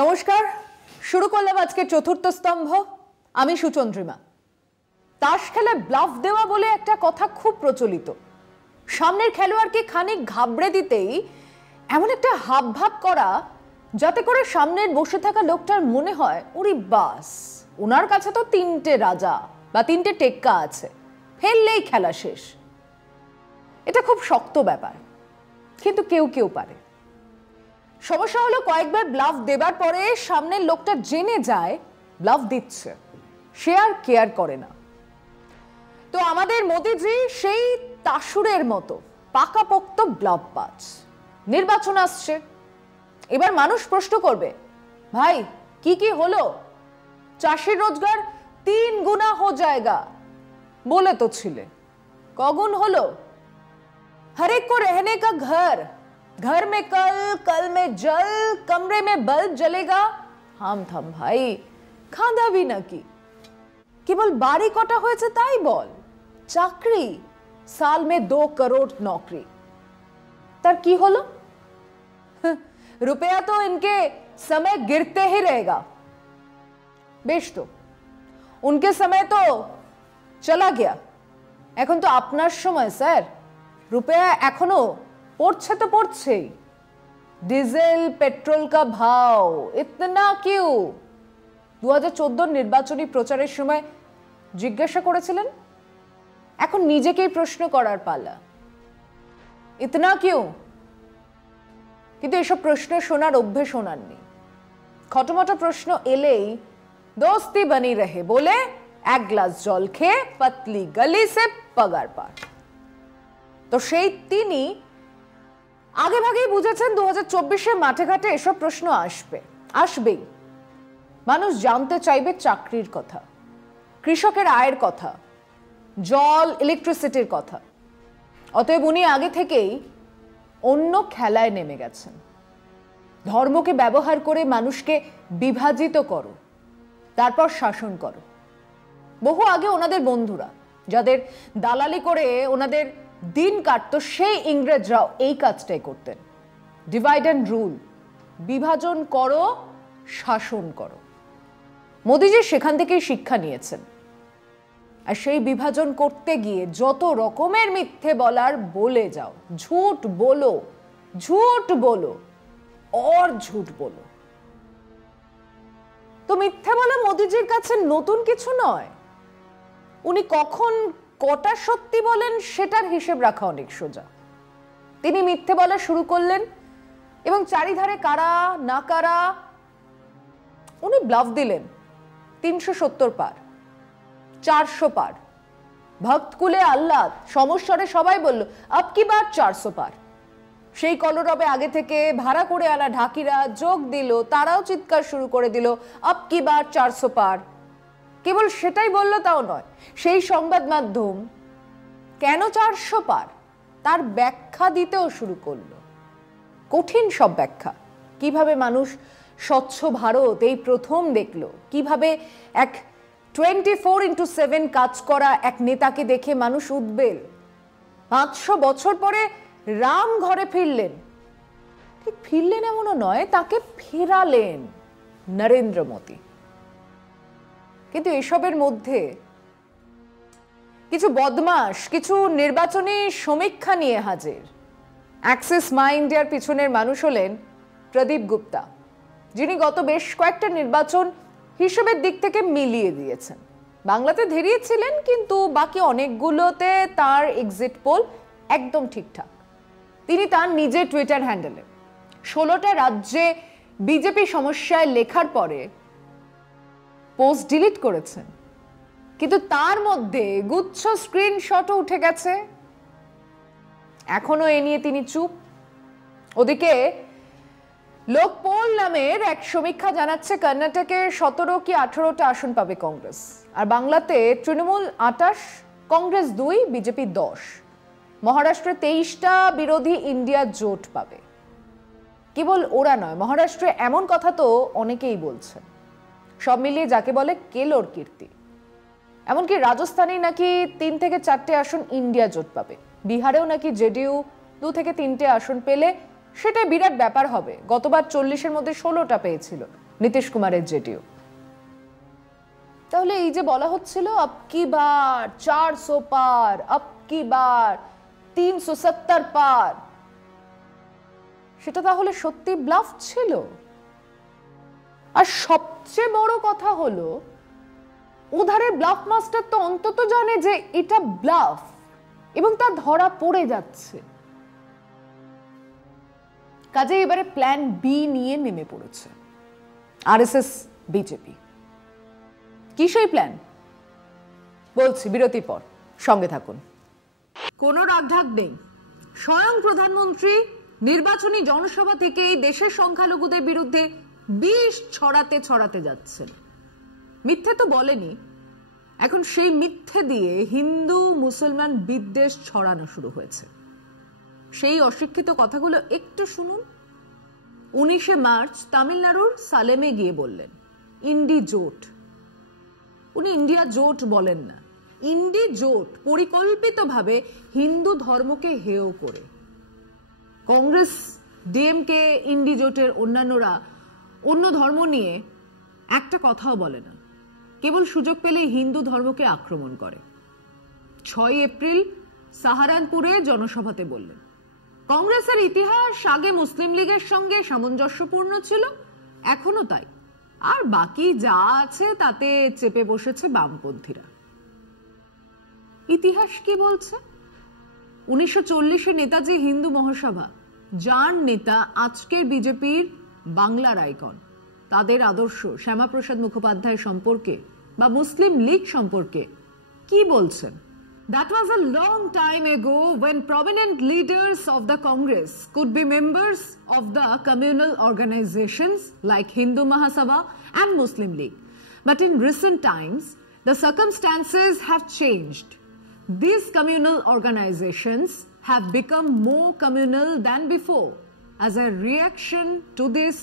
নমস্কার, শুরু করলাম আজকে চতুর্থ স্তম্ভ। আমি সুচন্দ্রিমা। তাস খেলায় ব্লাফ দেওয়া বলে একটা কথা খুব প্রচলিত। সামনের খেলোয়াড়কে খানিক ঘাবড়ে দিতেই এমন একটা হাবভাব করা যাতে করে সামনের বসে থাকা লোকটার মনে হয় ওরে বাস, ওনার কাছে তো তিনটে রাজা বা তিনটে টেক্কা আছে, ফেললেই খেলা শেষ। এটা খুব শক্ত ব্যাপার, কিন্তু কেউ কেউ পারে। সমস্যা হলো কয়েকবার ব্লাফ দেবার পরে সামনের লোকটা জেনে যায় ব্লাফ দিচ্ছে, সে আর কেয়ার করে না। তো আমাদের মোদিজি সেই তাসুরের মতো পাকাপোক্ত ব্লাফবাজ। নির্বাচন আসছে, এবার মানুষ প্রশ্ন করবে, ভাই কি কি হলো? চাষির রোজগার 3 গুনা हो जाएगा বলে তো ছিলে, কগুণ হলো? हरेक को रहने का घर में कल, कल में जल, कमरे में बल्ब जलेगा। हम थम भाई, खादा भी ना की, केवल बारी कटा হয়েছে তাই বল। চাকরি साल में 2 करोड़ नौकरी, তার কি হলো? रुपया तो इनके समय गिरते ही रहेगा। বেশ তো, उनके समय तो चला गया, এখন তো আপনার সময় স্যার। रुपया এখনো পড়ছে তো পড়ছেই। ডিজেল পেট্রোল কা ভাও ইতনা কিউ? 2014 নির্বাচনী প্রচারের সময় জিজ্ঞাসা করেছিলেন, এখন নিজেকেই প্রশ্ন করার পালা, ইতনা কিউ? কিন্তু এসব প্রশ্ন শোনার অভ্যেস ওনার নেই। খটোমটো প্রশ্ন এলেই দোস্তি বনি রহে বলে এক গ্লাস জল খেয়ে পতলি গলি সে পগার পার। তো সেই তিনি আগে ভাগেই বুঝেছেন 2024-এ মাঠে ঘাটে এসব প্রশ্ন আসবেই। মানুষ জানতে চাইবে চাকরির কথা, কৃষকের আয়ের কথা, জল ইলেকট্রিসিটির কথা। অতএব উনি আগে থেকেই অন্য খেলায় নেমে গেছেন। ধর্মকে ব্যবহার করে মানুষকে বিভাজিত করো, তারপর শাসন করো। বহু আগে ওনাদের বন্ধুরা যাদের দালালি করে ওনাদের দিন কাটতো, সেই ইংরেজরাও এই কাজটাই করতেন। ডিভাইড অ্যান্ড রুল, বিভাজন করো, শাসন করো। মোদিজি সেখান থেকেই শিক্ষা নিয়েছেন। আর সেই বিভাজন করতে গিয়ে যত রকমের মিথ্যে বলার বলে যাও, ঝুট বলো, ঝুট বলো, और ঝুট বলো। তো মিথ্যে বলা মোদিজির কাছে নতুন কিছু নয়। উনি কখন কটা সত্যি বলেন সেটার হিসেব রাখা অনেক সোজা। তিনি মিথ্যে বলা শুরু করলেন এবং চারিধারে কারা না কারা, উনি ব্লাফ দিলেন। 370 পার, 400 পার। ভক্তকুলে আহ্লাদ, সমস্যারে সবাই বলল আব কি বার 400 পার। সেই কলরবে আগে থেকে ভাড়া করে আনা ঢাকিরা যোগ দিল, তারাও চিৎকার শুরু করে দিল আব কি বার 400 পার। কেবল সেটাই বলল তাও নয়, সেই সংবাদ মাধ্যম কেন 400 পার তার ব্যাখ্যা দিতেও শুরু করলো। কঠিন সব ব্যাখ্যা। কিভাবে মানুষ স্বচ্ছ ভারত এই প্রথম দেখলো, কিভাবে এক 24x7 কাজ করা এক নেতাকে দেখে মানুষ উদ্বেল। 500 বছর পরে রাম ঘরে ফিরলেন, ঠিক ফিরলেন এমনও নয়, তাকে ফেরালেন নরেন্দ্র মোদী। কিন্তু এসবের মধ্যে কিছু বদমাশ কিছু নির্বাচনী সমীক্ষা নিয়ে হাজির। অ্যাক্সিস মাই ইন্ডিয়ার পিছনের মানুষ হলেন প্রদীপ গুপ্তা, যিনি গত বেশ কয়েকটা নির্বাচন হিসেবের দিক থেকে মিলিয়ে দিয়েছেন। বাংলাতে ধেরিয়েছিলেন, কিন্তু বাকি অনেকগুলোতে তার এক্সিট পোল একদম ঠিকঠাক। তিনি তার নিজের টুইটার হ্যান্ডেলে 16টা রাজ্যে বিজেপি সমস্যায় লেখার পরে পোস্ট ডিলিট করেছেন, কিন্তু তার মধ্যে গুচ্ছ স্ক্রিনশটও উঠে গেছে। এখনো এ নিয়ে তিনি চুপ। ওদিকে লোকপোল নামের এক সমীক্ষা জানাচ্ছে কর্ণাটকে 17 কি 18টা আসন পাবে কংগ্রেস, আর বাংলাতে তৃণমূল 28, কংগ্রেস 2, বিজেপি 10, মহারাষ্ট্রে 23টা বিরোধী ইন্ডিয়া জোট পাবে। কেবল ওরা নয়, মহারাষ্ট্রে এমন কথা তো অনেকেই বলছেন। সব মিলিয়ে যাকে বলে কেলোর কীর্তি। এমনকি রাজস্থানেই নাকি 3 থেকে 4টে আসন ইন্ডিয়া জোট পাবে। বিহারেও নাকি জেডিইউ 2 থেকে 3টে আসন পেলে সেটা বিরাট ব্যাপার হবে। গতবার 40-এর মধ্যে 16টা পেয়েছিল, নীতিশ কুমারের জেডিইউ। তাহলে এই যে বলা হচ্ছিল আবকি বার 400 পার, আবকি বার 370 পার, সেটা তাহলে সত্যি ব্লাফ ছিল? আর সবচেয়ে বড় কথা হলো উধারের ব্লাফ মাস্টার তো অন্তত জানে যে এটা ব্লাফ এবং তা ধরা পড়ে যাচ্ছে। কাজে এবারে প্ল্যান বি নিয়ে নেমে পড়েছে আরএসএস বিজেপি। কি সেই প্ল্যান বলছি বিরতির পর, সঙ্গে থাকুন। কোনো রাগঢাক নেই, স্বয়ং প্রধানমন্ত্রী নির্বাচনী জনসভা থেকেই দেশের সংখ্যালঘুদের বিরুদ্ধে বিষ ছড়াতে যাচ্ছেন। মিথ্যে তো বলেনি, এখন সেই মিথ্যে দিয়ে হিন্দু মুসলমান বিদ্বেষ ছড়ানো শুরু হয়েছে। সেই অশিক্ষিত কথাগুলো একটু শুনুন। 19শে মার্চ তামিলনাড়ুর সালেমে গিয়ে বললেন ইন্ডি জোট। উনি ইন্ডিয়া জোট বলেন না, ইন্ডি জোট, পরিকল্পিতভাবে হিন্দু ধর্মকে হেয় করে। কংগ্রেস, ডিএমকে, ইন্ডি জোটের অন্যান্যরা অন্য ধর্ম নিয়ে একটা কথাও বলে না, কেবল সুযোগ পেলে হিন্দু ধর্মকে আক্রমণ করে। 6 এপ্রিল সাহারানপুরে জনসভাতে বললেন কংগ্রেসের ইতিহাস আগে মুসলিম লীগের সঙ্গে সামঞ্জস্যপূর্ণ ছিল, এখনো তাই, আর বাকি যা আছে তাতে চেপে বসেছে বামপন্থীরা। ইতিহাস কি বলছে? 1940-এ নেতাজি হিন্দু মহাসভা, যার নেতা আজকের বিজেপির বাংলার আইকন, তাদের আদর্শ শ্যামাপ্রসাদ মুখোপাধ্যায় সম্পর্কে বা মুসলিম লীগ সম্পর্কে কি বলছেন? That was a long time ago when prominent leaders of the Congress could be members of the communal organizations like Hindu Mahasabha and Muslim League. But in recent times, the circumstances have changed. These communal organizations have become more communal than before. As a reaction to this,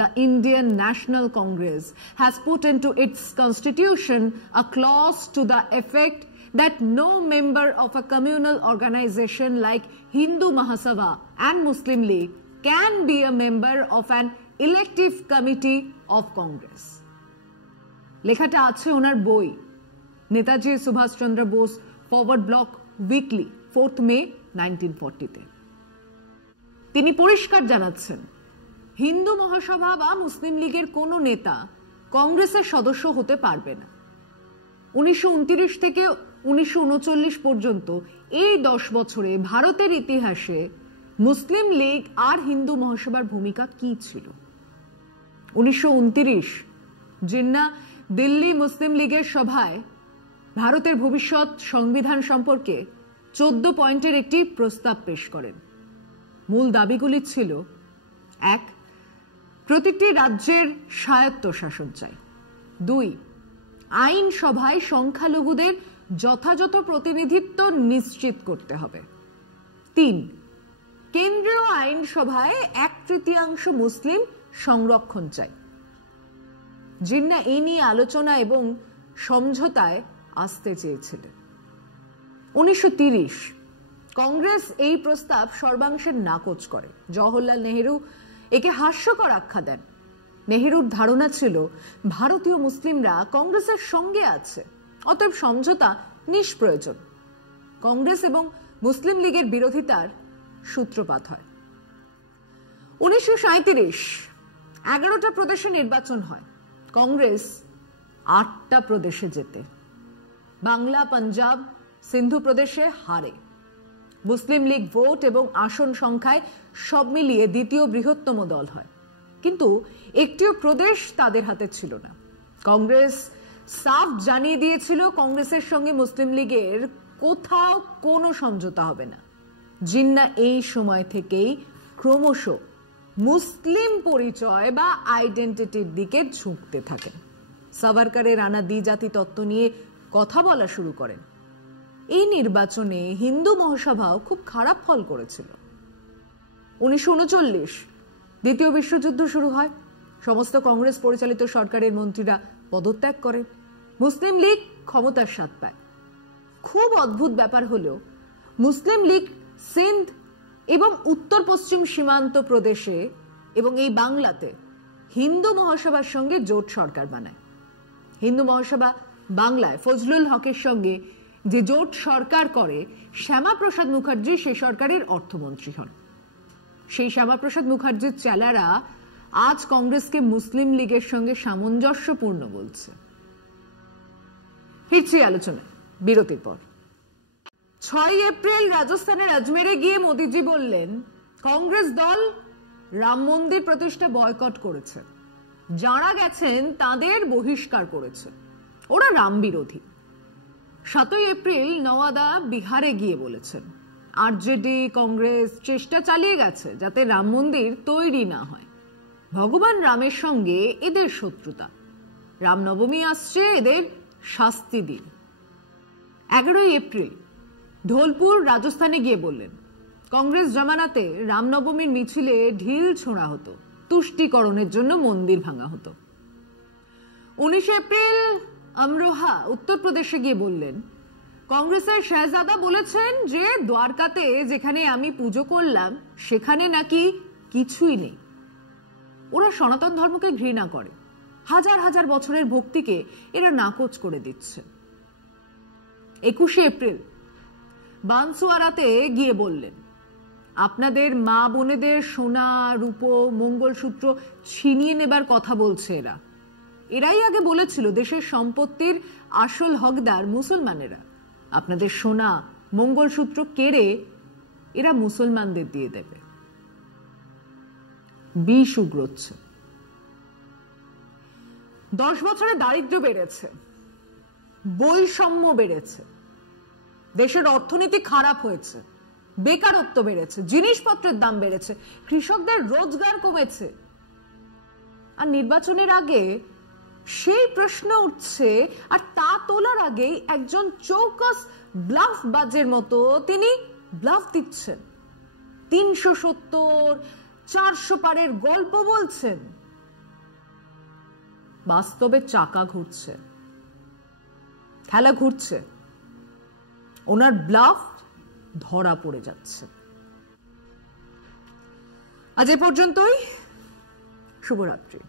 the Indian National Congress has put into its constitution a clause to the effect that no member of a communal organization like Hindu Mahasabha and Muslim League can be a member of an elective committee of Congress. লেখাটা আছে ওনার বই Netaji Subhas Chandra Bose forward bloc weekly 4th May 1940-তে। তিনি পরিষ্কার জানাচ্ছেন হিন্দু মহাসভা বা মুসলিম লীগের কোনো নেতা কংগ্রেসের সদস্য হতে পারবে না। 1929 থেকে 1939 পর্যন্ত এই 10 বছরে ভারতের ইতিহাসে মুসলিম লীগ আর হিন্দু মহাসভার ভূমিকা কি ছিল? 1929 জিন্না দিল্লি মুসলিম লীগের সভায় ভারতের ভবিষ্যৎ সংবিধান সম্পর্কে 14 পয়েন্টের একটি প্রস্তাব পেশ করেন। মূল দাবিগুলি ছিল: 1. প্রতিটি রাজ্যের স্বায়ত্তশাসন চাই। 2. আইন সভায় সংখ্যালঘুদের যথাযথ প্রতিনিধিত্ব নিশ্চিত করতে হবে। 3. কেন্দ্রীয় আইনসভায় 1/3 মুসলিম সংরক্ষণ চাই। জিন্না এই নিয়ে আলোচনা এবং সমঝোতায় আসতে চেয়েছিলেন। 1930 কংগ্রেস এই প্রস্তাব সর্বাংশের নাকচ করে। জওহরলাল নেহেরু একে হাস্যকর আখ্যা দেন। নেহেরুর ধারণা ছিল ভারতীয় মুসলিমরা কংগ্রেসের সঙ্গে আছে, অতএব সমঝোতা নিষ্প্রয়োজন। কংগ্রেস এবং মুসলিম লীগের বিরোধিতার সূত্রপাত হয়। 1937 11টা প্রদেশে নির্বাচন হয়। কংগ্রেস 8টা প্রদেশে জেতে। বাংলা, পাঞ্জাব, সিন্ধু প্রদেশে হারে। মুসলিম লীগ ভোট এবং আসন সংখ্যায় সব মিলিয়ে দ্বিতীয় বৃহত্তম দল হয়, কিন্তু একটিও প্রদেশ তাদের হাতে ছিল না। কংগ্রেস সাফ জানিয়ে দিয়েছিল কংগ্রেসের সঙ্গে মুসলিম লীগের কোথাও কোনো সমঝোতা হবে না। জিন্না এই সময় থেকেই ক্রমশ মুসলিম পরিচয় বা আইডেন্টিটির দিকে ঝুঁকতে থাকেন। সাভারকারের আনা দ্বিজাতি তত্ত্ব নিয়ে কথা বলা শুরু করেন। এই নির্বাচনে হিন্দু মহাসভাও খুব খারাপ ফল করেছিল। 1939 দ্বিতীয় বিশ্বযুদ্ধ শুরু হয়। সমস্ত কংগ্রেস পরিচালিত সরকারের মন্ত্রীরা পদত্যাগ করেন। মুসলিম লীগ ক্ষমতার স্বাদ পায়। খুব অদ্ভুত ব্যাপার হলো মুসলিম লীগ সিন্ধ এবং উত্তর পশ্চিম সীমান্ত প্রদেশে এবং এই বাংলাতে হিন্দু মহাসভার সঙ্গে জোট সরকার বানায়। হিন্দু মহাসভা বাংলায় ফজলুল হকের সঙ্গে যে জোট সরকার করে, শ্যামাপ্রসাদ মুখার্জি সে সরকারের অর্থমন্ত্রী হন। সেই শ্যামাপ্রসাদ মুখার্জির চেলারা আজ কংগ্রেসকে মুসলিম লীগের সঙ্গে সামঞ্জস্যপূর্ণ বলছে। ফিরছি আলোচনায় বিরতির পর। 6 এপ্রিল রাজস্থানের আজমেরে গিয়ে মোদিজি বললেন, কংগ্রেস দল রাম মন্দির প্রতিষ্ঠা বয়কট করেছে, যারা গেছেন তাদের বহিষ্কার করেছে, ওরা রাম বিরোধী। 7 এপ্রিল নওয়াদা বিহারে গিয়ে বলেছেন, আরজেডি কংগ্রেস চেষ্টা চালিয়ে গেছে যাতে রাম মন্দির তৈরি না হয়, ভগবান রামের সঙ্গে এদের শত্রুতা, রামনবমী আসছে, এদের শাস্তি দিন। 11 এপ্রিল ঢোলপুর রাজস্থানে গিয়ে বললেন, কংগ্রেস জামানাতে রামনবমীর মিছিলে ঢিল ছোঁড়া হতো, তুষ্টিকরণের জন্য মন্দির ভাঙা হতো। 19 এপ্রিল আমরোহা উত্তরপ্রদেশে গিয়ে বললেন, কংগ্রেসের শাহজাদা বলেছেন যে দ্বারকাতে যেখানে আমি পুজো করলাম সেখানে নাকি কিছুই নেই, ওরা সনাতন ধর্মকে ঘৃণা করে, হাজার হাজার বছরের ভক্তিকে এরা নাকচ করে দিচ্ছে। 21 এপ্রিল বানসুয়ারাতে গিয়ে বললেন, আপনাদের মা বোনেদের সোনা রূপো মঙ্গলসূত্র ছিনিয়ে নেবার কথা বলছে এরা, এরাই আগে বলেছিল দেশের সম্পত্তির আসল হকদার মুসলমানেরা, আপনাদের সোনা মঙ্গলসূত্র কেড়ে এরা মুসলমানদের দিয়ে দেবে। বিষ উগড়ছে। 10 বছরে দারিদ্র্য বেড়েছে, বৈষম্য বেড়েছে, দেশের অর্থনীতি খারাপ হয়েছে, বেকারত্ব বেড়েছে, জিনিসপত্রের দাম বেড়েছে, কৃষকদের রোজগার কমেছে। আর নির্বাচনের আগে সেই প্রশ্ন উঠছে, আর তা তোলার আগেই একজন চৌকাস ব্লাফ বাজের মতো তিনি ব্লাফ দিচ্ছেন, 370 400 পারের গল্প বলছেন। বাস্তবে চাকা ঘুরছে, খেলা ঘুরছে, ওনার ব্লাফ ধরা পড়ে যাচ্ছে। আজ এ পর্যন্তই। শুভরাত্রি।